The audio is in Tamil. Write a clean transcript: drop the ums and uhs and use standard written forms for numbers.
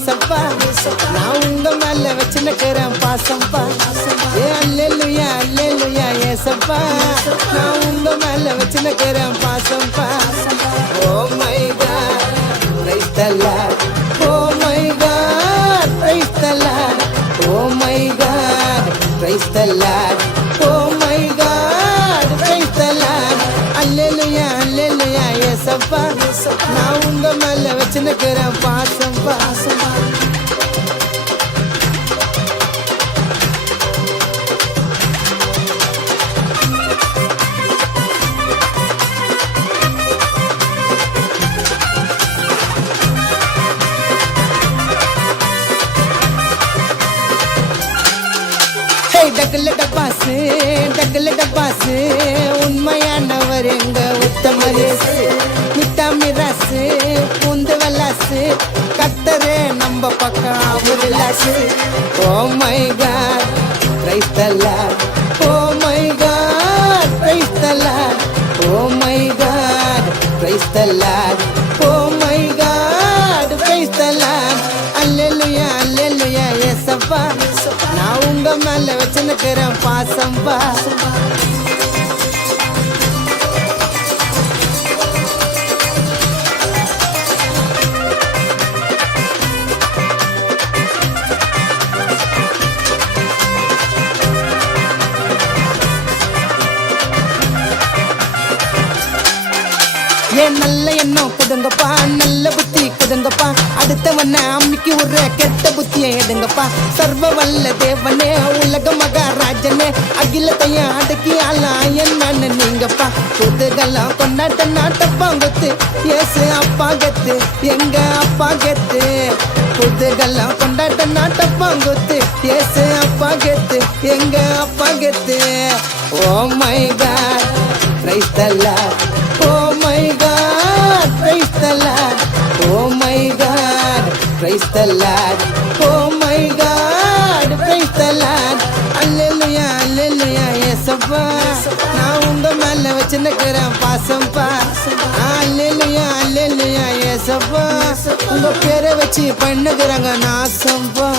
ஏசப்பா நான் உங்க மேல வச்சுன்னுக்கிறேன் பாசம்பா ஏ அல்லேலூயா அல்லேலூயா ஏசப்பா நான் உங்க மேல வச்சுன்னுக்கிறேன் பாசம்பா oh my God praise the Lord oh my God praise the Lord oh my God praise the Lord oh my God praise the Lord hallelujah hallelujah ஏசப்பா நான் உங்க மேல வச்சுன்னுக்கிறேன் பாசம்பா டக்குல டப்பாசு உண்மையானவர் எங்க உத்தமரேசு மிட்டா மிராசு பூந்து வல்லாசு கத்தரே நம்ம பக்கம் அவரிலாசு oh my God praise the Lord oh my God praise the Lord oh my God praise the Lord oh my God praise the Lord hallelujah hallelujah ஏசப்பா நான் உங்க மேல வச்சுன்னுக்கிறேன் பாசம்பா ஏன் நல்ல எண்ணம் கொடுங்கப்பா நல்ல புத்தி கொடுங்கப்பா அடுத்தவன அம்மிக்கு ஒரு கெட்ட புத்தியை எடுங்கப்பா சர்வ வல்ல தேவனே உலக மகாராஜனே அகிலத்தையும் அடக்கி ஆளாயன் நான் நீங்கப்பா புதுகெல்லாம் கொண்டாட்ட நாட்டப்பாங்கத்து ஏசு அப்பா கத்து எங்க அப்பா கத்து புதுகெல்லாம் கொண்டாட்ட நாட்டப்பாங்கத்து ஏசு அப்பா கத்து எங்க அப்பா கத்து oh my God praise the lord oh my god praise the lord oh my god praise the lord oh my god praise the lord hallelujah hallelujah ஏசப்பா நான் உங்க மேல வச்சுன்னுக்கிறேன் பாசம்பா hallelujah hallelujah ஏசப்பா உங்க பேரை வச்சு பண்ணுகிறாங்க நாசம்பா